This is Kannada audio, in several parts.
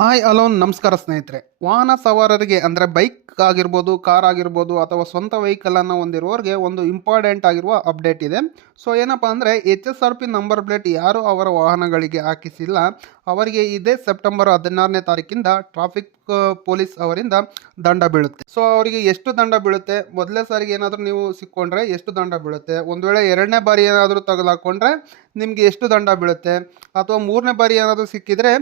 ಹಾಯ್ ಅಲೋನ್ ನಮಸ್ಕಾರ ಸ್ನೇಹಿತರೆ. ವಾಹನ ಸವಾರರಿಗೆ ಅಂದರೆ ಬೈಕ್ ಆಗಿರ್ಬೋದು ಕಾರ್ ಆಗಿರ್ಬೋದು ಅಥವಾ ಸ್ವಂತ ವೆಹಿಕಲನ್ನು ಹೊಂದಿರುವವರಿಗೆ ಒಂದು ಇಂಪಾರ್ಟೆಂಟ್ ಆಗಿರುವ ಅಪ್ಡೇಟ್ ಇದೆ. ಸೊ ಏನಪ್ಪ ಅಂದರೆ H S R P number plate ಯಾರು ಅವರ ವಾಹನಗಳಿಗೆ ಹಾಕಿಸಿಲ್ಲ, ಅವರಿಗೆ ಇದೇ ಸೆಪ್ಟೆಂಬರ್ ಹದಿನಾರನೇ ತಾರೀಕಿಂದ ಟ್ರಾಫಿಕ್ ಪೊಲೀಸ್ ಅವರಿಂದ ದಂಡ ಬೀಳುತ್ತೆ. ಸೊ ಅವರಿಗೆ ಎಷ್ಟು ದಂಡ ಬೀಳುತ್ತೆ? ಮೊದಲೇ ಸಾರಿಗೆ ಏನಾದರೂ ನೀವು ಸಿಕ್ಕೊಂಡ್ರೆ ಎಷ್ಟು ದಂಡ ಬೀಳುತ್ತೆ? ಒಂದು ವೇಳೆ ಎರಡನೇ ಬಾರಿ ಏನಾದರೂ ತೆಗೆದುಹಾಕೊಂಡ್ರೆ ನಿಮಗೆ ಎಷ್ಟು ದಂಡ ಬೀಳುತ್ತೆ? ಅಥವಾ ಮೂರನೇ ಬಾರಿ ಏನಾದರೂ ಸಿಕ್ಕಿದರೆ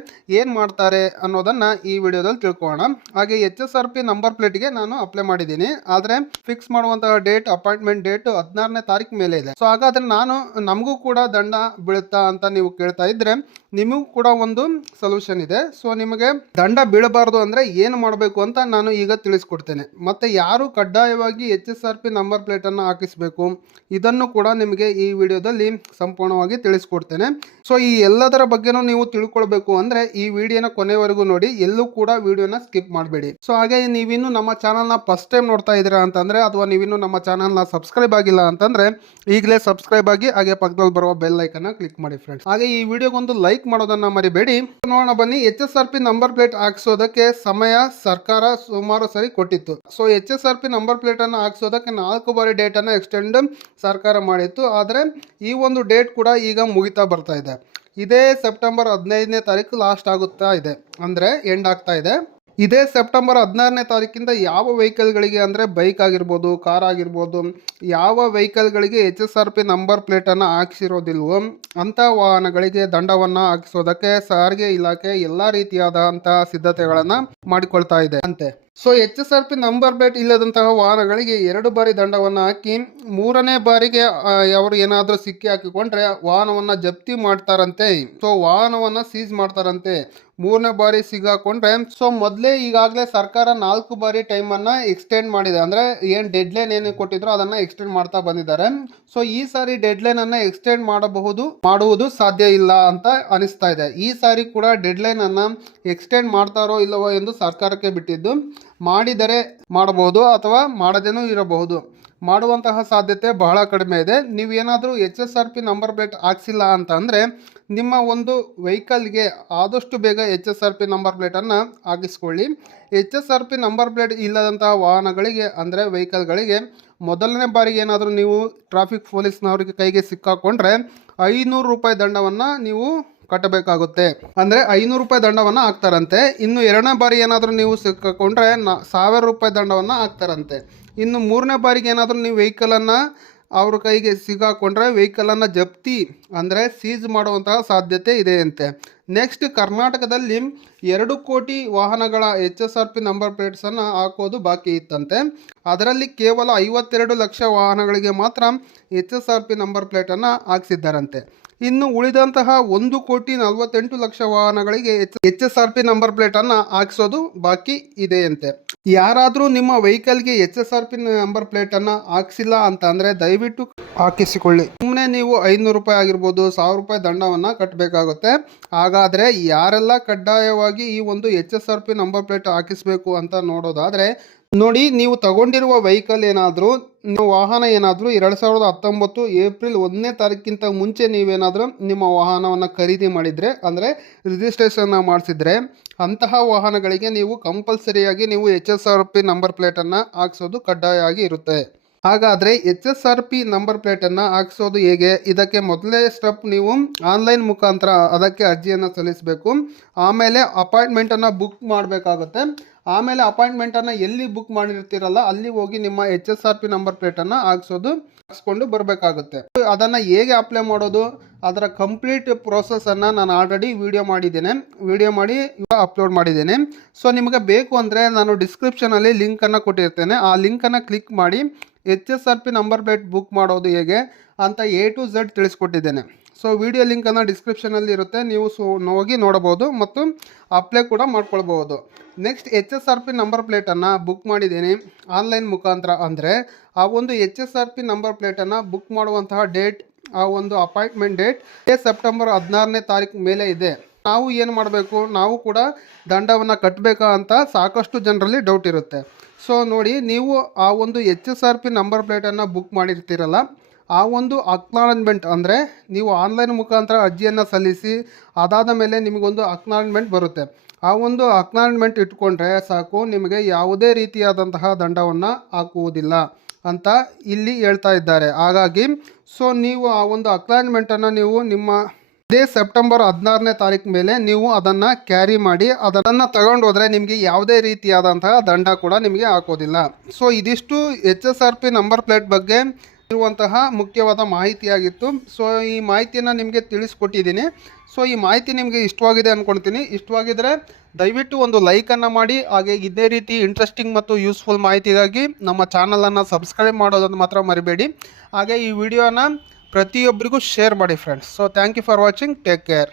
ಏನು ಮಾಡ್ತಾರೆ ಅನ್ನೋದನ್ನು ಈ ವಿಡಿಯೋದಲ್ಲಿ ತಿಳ್ಕೊಳ್ಳೋಣ. ಹಾಗೆ H S R P number ಪ್ಲೇಟ್ಗೆ ನಾನು ಅಪ್ಲೈ ಮಾಡಿದ್ದೀನಿ. ಆದರೆ ಫಿಕ್ಸ್ ಮಾಡುವಂತಹ ಡೇಟ್ ಅಪಾಯಿಂಟ್ಮೆಂಟ್ ಡೇಟ್ ಹದಿನಾರನೇ ತಾರೀಕು ಮೇಲೆ ಇದೆ. ಸೊ ಹಾಗಾದ್ರೆ ನಾನು ನಮಗೂ ಕೂಡ ದಂಡ ಬೀಳುತ್ತಾ ಅಂತ ನೀವು ಕೇಳ್ತಾ ಇದ್ರೆ ನಿಮಗೂ ಕೂಡ ಒಂದು ಸೊಲ್ಯೂಷನ್ ಇದೆ. ಸೊ ನಿಮಗೆ ದಂಡ ಬೀಳಬಾರ್ದು ಅಂದರೆ ಏನು ಮಾಡಬೇಕು ಅಂತ ನಾನು ಈಗ ತಿಳಿಸ್ಕೊಡ್ತೇನೆ. ಮತ್ತು ಯಾರು ಕಡ್ಡಾಯವಾಗಿ H S R P number ಪ್ಲೇಟನ್ನು ಹಾಕಿಸಬೇಕು? ಇದನ್ನು ಕೂಡ ನಿಮಗೆ ಈ ವಿಡಿಯೋದಲ್ಲಿ ಸಂಪೂರ್ಣವಾಗಿ ತಿಳಿಸ್ಕೊಡ್ತೇನೆ. ಸೊ ಈ ಎಲ್ಲದರ ಬಗ್ಗೆನೂ ನೀವು ತಿಳ್ಕೊಳ್ಬೇಕು ಅಂದರೆ ಈ ವಿಡಿಯೋನ ಕೊನೆವರೆಗೂ ನೋಡಿ. ಎಲ್ಲೂ ಕೂಡ ವಿಡಿಯೋನ ಸ್ಕಿಪ್ ಮಾಡಬೇಡಿ. ಸೊ ಹಾಗೆ ನೀವಿನ್ನು ನಮ್ಮ ಚಾನಲ್ನ ಫಸ್ಟ್ ಟೈಮ್ ನೋಡ್ತಾ ಇದ್ದೀರಾ ಅಂತಂದರೆ, ಅಥವಾ ನೀವಿನ್ನು ನಮ್ಮ ಚಾನಲ್ನ ಸಬ್ಸ್ಕ್ರೈಬ್ ಆಗಿಲ್ಲ ಅಂತಂದರೆ, ಈಗಲೇ ಸಬ್ಸ್ಕ್ರೈಬ್ ಆಗಿ ಹಾಗೆ ಪಕ್ಕದಲ್ಲಿ ಬರುವ ಬೆಲ್ ಐಕನ್ನ ಕ್ಲಿಕ್ ಮಾಡಿ ಫ್ರೆಂಡ್ಸ್ ಹಾಗೆ ಈ ವಿಡಿಯೋಗೊಂದು ಲೈಕ್ ಮಾಡೋದನ್ನ ಮರಿಬೇಡಿ. ನೋಡೋಣ ಬನ್ನಿ H S R P number plate ಹಾಕ್ಸೋದಕ್ಕೆ ಸಮಯ ಸರ್ಕಾರ ಸುಮಾರು ಸರಿ ಕೊಟ್ಟಿತ್ತು. So H S R P number plate ಅನ್ನು ಹಾಕ್ಸೋದಕ್ಕೆ ನಾಲ್ಕು ಬಾರಿ ಡೇಟ್ ಅನ್ನು ಎಕ್ಸ್ಟೆಂಡ್ ಸರ್ಕಾರ ಮಾಡಿತ್ತು. ಆದರೆ, ಈ ಒಂದು ಡೇಟ್ ಕೂಡ ಈಗ ಮುಗಿತಾ ಬರ್ತಾ ಇದೆ. ಇದೇ ಸೆಪ್ಟೆಂಬರ್ ಹದಿನೈದನೇ ತಾರೀಕು ಲಾಸ್ಟ್ ಆಗುತ್ತಾ ಇದೆ. ಅಂದರೆ ಎಂಡ್ ಆಗ್ತಾ ಇದೆ. ಇದೇ ಸೆಪ್ಟೆಂಬರ್ ಹದಿನಾರನೇ ತಾರೀಕಿಂದ ಯಾವ ವೆಹಿಕಲ್ಗಳಿಗೆ ಅಂದರೆ ಬೈಕ್ ಆಗಿರ್ಬೋದು, ಕಾರ್ ಆಗಿರ್ಬೋದು, ಯಾವ ವೆಹಿಕಲ್ಗಳಿಗೆ H S R P number ಪ್ಲೇಟನ್ನು ಹಾಕ್ಸಿರೋದಿಲ್ವೋ ಅಂಥ ವಾಹನಗಳಿಗೆ ದಂಡವನ್ನು ಹಾಕಿಸೋದಕ್ಕೆ ಸಾರಿಗೆ ಇಲಾಖೆ ಎಲ್ಲ ರೀತಿಯಾದಂತಹ ಸಿದ್ಧತೆಗಳನ್ನು ಮಾಡಿಕೊಳ್ತಾ ಇದೆ. ಅಂತೆ so H S R P number plate ಇಲ್ಲದಂತಹ ವಾಹನಗಳಿಗೆ ಎರಡು ಬಾರಿ ದಂಡವನ್ನು ಹಾಕಿ, ಮೂರನೇ ಬಾರಿಗೆ ಅವರು ಏನಾದರೂ ಸಿಕ್ಕಿ ಹಾಕಿಕೊಂಡ್ರೆ ವಾಹನವನ್ನು ಜಪ್ತಿ ಮಾಡ್ತಾರಂತೆ. ಸೊ ವಾಹನವನ್ನು ಸೀಸ್ ಮಾಡ್ತಾರಂತೆ. ಮೂರನೇ ಬಾರಿ ಸಿಗಾಕೊಂಡ್ರೆ ಸೊ ಮೊದಲೇ ಈಗಾಗಲೇ ಸರ್ಕಾರ ನಾಲ್ಕು ಬಾರಿ ಟೈಮನ್ನು ಎಕ್ಸ್ಟೆಂಡ್ ಮಾಡಿದೆ. ಅಂದರೆ ಏನು ಡೆಡ್ಲೈನ್ ಏನು ಕೊಟ್ಟಿದ್ರು ಅದನ್ನು ಎಕ್ಸ್ಟೆಂಡ್ ಮಾಡ್ತಾ ಬಂದಿದ್ದಾರೆ. ಸೊ ಈ ಸಾರಿ ಡೆಡ್ಲೈನನ್ನು ಎಕ್ಸ್ಟೆಂಡ್ ಮಾಡಬಹುದು, ಮಾಡುವುದು ಸಾಧ್ಯ ಇಲ್ಲ ಅಂತ ಅನಿಸ್ತಾ ಇದೆ. ಈ ಸಾರಿ ಕೂಡ ಡೆಡ್ಲೈನನ್ನು ಎಕ್ಸ್ಟೆಂಡ್ ಮಾಡ್ತಾರೋ ಇಲ್ಲವೋ ಎಂದು ಸರ್ಕಾರಕ್ಕೆ ಬಿಟ್ಟಿದ್ದು. ಮಾಡಿದರೆ ಮಾಡಬಹುದು ಅಥವಾ ಮಾಡದೇನೂ ಇರಬಹುದು. ಮಾಡುವಂತಹ ಸಾಧ್ಯತೆ ಬಹಳ ಕಡಿಮೆ ಇದೆ. ನೀವೇನಾದರೂ H S R P number plate ಹಾಕ್ಸಿಲ್ಲ ಅಂತ ಅಂದರೆ ನಿಮ್ಮ ಒಂದು ವೆಹಿಕಲ್ಗೆ ಆದಷ್ಟು ಬೇಗ H S R P number ಪ್ಲೇಟನ್ನು ಹಾಕಿಸ್ಕೊಳ್ಳಿ. H S R P number plate ಇಲ್ಲದಂತಹ ವಾಹನಗಳಿಗೆ ಅಂದರೆ ವೆಹಿಕಲ್ಗಳಿಗೆ ಮೊದಲನೇ ಬಾರಿಗೆ ಏನಾದರೂ ನೀವು ಟ್ರಾಫಿಕ್ ಪೊಲೀಸ್ನವರಿಗೆ ಕೈಗೆ ಸಿಕ್ಕಾಕೊಂಡ್ರೆ ಐನೂರು ರೂಪಾಯಿ ದಂಡವನ್ನು ನೀವು ಕಟ್ಟಬೇಕಾಗುತ್ತೆ. ಅಂದರೆ ಐನೂರು ರೂಪಾಯಿ ದಂಡವನ್ನು ಹಾಕ್ತಾರಂತೆ. ಇನ್ನು ಎರಡನೇ ಬಾರಿ ಏನಾದರೂ ನೀವು ಸಿಕ್ಕೊಂಡ್ರೆ ನಾ ಸಾವಿರ ರೂಪಾಯಿ ದಂಡವನ್ನು ಹಾಕ್ತಾರಂತೆ. ಇನ್ನು ಮೂರನೇ ಬಾರಿಗೆ ಏನಾದರೂ ನೀವು ವೆಹಿಕಲನ್ನು ಅವ್ರ ಕೈಗೆ ಸಿಗಾಕೊಂಡ್ರೆ ವೆಹಿಕಲನ್ನು ಜಪ್ತಿ ಅಂದರೆ ಸೀಜ್ ಮಾಡುವಂತಹ ಸಾಧ್ಯತೆ ಇದೆಯಂತೆ ನೆಕ್ಸ್ಟ್ ಕರ್ನಾಟಕದಲ್ಲಿ ಎರಡು ಕೋಟಿ ವಾಹನಗಳ H S R P number ಪ್ಲೇಟ್ಸನ್ನು ಹಾಕೋದು ಬಾಕಿ ಇತ್ತಂತೆ. ಅದರಲ್ಲಿ ಕೇವಲ ಐವತ್ತೆರಡು ಲಕ್ಷ ವಾಹನಗಳಿಗೆ ಮಾತ್ರ H S R P number ಪ್ಲೇಟನ್ನು ಹಾಕ್ಸಿದ್ದಾರಂತೆ. ಇನ್ನು ಉಳಿದಂತಹ ಒಂದು ಕೋಟಿ ನಲವತ್ತೆಂಟು ಲಕ್ಷ ವಾಹನಗಳಿಗೆ H S R P number ಪ್ಲೇಟನ್ನು ಹಾಕಿಸೋದು ಬಾಕಿ ಇದೆಯಂತೆ. ಯಾರಾದರೂ ನಿಮ್ಮ ವೆಹಿಕಲ್ಗೆ H S R P number ಪ್ಲೇಟನ್ನು ಹಾಕ್ಸಿಲ್ಲ ಅಂತ ಅಂದರೆ ದಯವಿಟ್ಟು ಹಾಕಿಸಿಕೊಳ್ಳಿ. ಸುಮ್ಮನೆ ನೀವು ಐನೂರು ರೂಪಾಯಿ ಆಗಿರ್ಬೋದು, ಸಾವಿರ ರೂಪಾಯಿ ದಂಡವನ್ನು ಕಟ್ಟಬೇಕಾಗುತ್ತೆ ಹಾಗಾದರೆ ಯಾರೆಲ್ಲ ಕಡ್ಡಾಯವಾಗಿ ಈ ಒಂದು H S R P number plate ಹಾಕಿಸ್ಬೇಕು ಅಂತ ನೋಡೋದಾದರೆ, ನೋಡಿ ನೀವು ತಗೊಂಡಿರುವ ವೆಹಿಕಲ್ ಏನಾದರೂ ವಾಹನ ಏನಾದರೂ ಎರಡು ಸಾವಿರದ ಹತ್ತೊಂಬತ್ತು ಏಪ್ರಿಲ್ ಒಂದನೇ ತಾರೀಕಿಂತ ಮುಂಚೆ ನೀವೇನಾದರೂ ನಿಮ್ಮ ವಾಹನವನ್ನು ಖರೀದಿ ಮಾಡಿದರೆ, ಅಂದರೆ ರಿಜಿಸ್ಟ್ರೇಷನ್ನ ಮಾಡಿಸಿದ್ರೆ, ಅಂತಹ ವಾಹನಗಳಿಗೆ ನೀವು ಕಂಪಲ್ಸರಿಯಾಗಿ ನೀವು H S R P number ಪ್ಲೇಟನ್ನು ಹಾಕ್ಸೋದು ಕಡ್ಡಾಯವಾಗಿ ಇರುತ್ತೆ. ಹಾಗಾದರೆ H S R P number ಪ್ಲೇಟನ್ನು ಹಾಕಿಸೋದು ಹೇಗೆ? ಇದಕ್ಕೆ ಮೊದಲೇ ಸ್ಟೆಪ್ ನೀವು ಆನ್ಲೈನ್ ಮುಖಾಂತರ ಅದಕ್ಕೆ ಅರ್ಜಿಯನ್ನು ಸಲ್ಲಿಸಬೇಕು. ಆಮೇಲೆ ಅಪಾಯಿಂಟ್ಮೆಂಟನ್ನು ಬುಕ್ ಮಾಡಬೇಕಾಗುತ್ತೆ. ಆಮೇಲೆ ಅಪಾಯಿಂಟ್ಮೆಂಟನ್ನು ಎಲ್ಲಿ ಬುಕ್ ಮಾಡಿರ್ತೀರಲ್ಲ, ಅಲ್ಲಿ ಹೋಗಿ ನಿಮ್ಮ H S R P number ಪ್ಲೇಟನ್ನು ಹಾಕ್ಸೋದು, ಹಾಕ್ಸ್ಕೊಂಡು ಬರಬೇಕಾಗುತ್ತೆ. ಅದನ್ನು ಹೇಗೆ ಅಪ್ಲೈ ಮಾಡೋದು? ಅದರ ಕಂಪ್ಲೀಟ್ ಪ್ರೋಸೆಸನ್ನು ನಾನು ಆಲ್ರೆಡಿ ವಿಡಿಯೋ ಮಾಡಿದ್ದೇನೆ. ವಿಡಿಯೋ ಮಾಡಿ ಇವಾಗ ಅಪ್ಲೋಡ್ ಮಾಡಿದ್ದೇನೆ. ಸೊ, ನಿಮಗೆ ಬೇಕು ಅಂದರೆ ನಾನು ಡಿಸ್ಕ್ರಿಪ್ಷನಲ್ಲಿ ಲಿಂಕನ್ನು ಕೊಟ್ಟಿರ್ತೇನೆ. ಆ ಲಿಂಕನ್ನು ಕ್ಲಿಕ್ ಮಾಡಿ H S R P number plate book ಮಾಡೋದು ಹೇಗೆ ಅಂತ ಎ ಟು ಝೆಡ್ ತಿಳಿಸ್ಕೊಟ್ಟಿದ್ದೇನೆ. ಸೊ ವಿಡಿಯೋ ಲಿಂಕನ್ನು ಡಿಸ್ಕ್ರಿಪ್ಷನಲ್ಲಿ ಇರುತ್ತೆ. ನೀವು ಸೊ ಹೋಗಿ ನೋಡಬಹುದು ಮತ್ತು ಅಪ್ಲೈ ಕೂಡ ಮಾಡ್ಕೊಳ್ಬಹುದು. Next H S R P number ಪ್ಲೇಟನ್ನು book ಮಾಡಿದ್ದೀನಿ ಆನ್ಲೈನ್ ಮುಖಾಂತರ. ಅಂದರೆ, ಆ ಒಂದು H S R P number ಪ್ಲೇಟನ್ನು book ಮಾಡುವಂತಹ ಡೇಟ್ ಆ ಒಂದು ಅಪಾಯಿಂಟ್ಮೆಂಟ್ ಡೇಟ್ ಸೆಪ್ಟೆಂಬರ್ ಹದಿನಾರನೇ ತಾರೀಕು ಮೇಲೆ ಇದೆ. ನಾವು ಏನು ಮಾಡಬೇಕು? ನಾವು ಕೂಡ ದಂಡವನ್ನು ಕಟ್ಟಬೇಕಾ ಅಂತ ಸಾಕಷ್ಟು ಜನರಲ್ಲಿ ಡೌಟ್ ಇರುತ್ತೆ. ಸೊ ನೋಡಿ, ನೀವು ಆ ಒಂದು H S R P number ಪ್ಲೇಟನ್ನು book ಮಾಡಿರ್ತೀರಲ್ಲ, ಆ ಒಂದು ಅಕ್ನಾಲಜ್ಮೆಂಟ್ ಅಂದರೆ ನೀವು ಆನ್ಲೈನ್ ಮುಖಾಂತರ ಅರ್ಜಿಯನ್ನು ಸಲ್ಲಿಸಿ, ಅದಾದ ಮೇಲೆ ನಿಮಗೊಂದು ಅಕ್ನಾಲಜ್ಮೆಂಟ್ ಬರುತ್ತೆ. ಆ ಒಂದು ಅಕ್ನಾಲಜ್ಮೆಂಟ್ ಇಟ್ಕೊಂಡ್ರೆ ಸಾಕು, ನಿಮಗೆ ಯಾವುದೇ ರೀತಿಯಾದಂತಹ ದಂಡವನ್ನು ಹಾಕುವುದಿಲ್ಲ ಅಂತ ಇಲ್ಲಿ ಹೇಳ್ತಾ ಇದ್ದಾರೆ. ಹಾಗಾಗಿ ಸೊ ನೀವು ಆ ಒಂದು ಅಕ್ನಾಲಜ್ಮೆಂಟನ್ನು ನೀವು ನಿಮ್ಮ ಇದೇ ಸೆಪ್ಟೆಂಬರ್ ಹದಿನಾರನೇ ತಾರೀಕು ಮೇಲೆ ನೀವು ಅದನ್ನು ಕ್ಯಾರಿ ಮಾಡಿ ಅದನ್ನು ತಗೊಂಡು ಹೋದರೆ ನಿಮಗೆ ಯಾವುದೇ ರೀತಿಯಾದಂತಹ ದಂಡ ಕೂಡ ನಿಮಗೆ ಹಾಕೋದಿಲ್ಲ. ಸೊ ಇದಿಷ್ಟು H S R P number plate ಬಗ್ಗೆ ಇರುವಂತಹ ಮುಖ್ಯವಾದ ಮಾಹಿತಿಯಾಗಿತ್ತು. ಸೊ ಈ ಮಾಹಿತಿಯನ್ನು ನಿಮಗೆ ತಿಳಿಸ್ಕೊಟ್ಟಿದ್ದೀನಿ. ಸೊ ಈ ಮಾಹಿತಿ ನಿಮಗೆ ಇಷ್ಟವಾಗಿದೆ ಅಂದ್ಕೊಳ್ತೀನಿ ಇಷ್ಟವಾಗಿದ್ದರೆ ದಯವಿಟ್ಟು ಒಂದು ಲೈಕನ್ನು ಮಾಡಿ. ಹಾಗೆ ಇದೇ ರೀತಿ ಇಂಟ್ರೆಸ್ಟಿಂಗ್ ಮತ್ತು ಯೂಸ್ಫುಲ್ ಮಾಹಿತಿಗಾಗಿ ನಮ್ಮ ಚಾನಲನ್ನು ಸಬ್ಸ್ಕ್ರೈಬ್ ಮಾಡೋದನ್ನು ಮಾತ್ರ ಮರಿಬೇಡಿ. ಹಾಗೆ ಈ ವಿಡಿಯೋನ ಪ್ರತಿಯೊಬ್ಬರಿಗೂ ಶೇರ್ ಮಾಡಿ friends so thank you for watching take care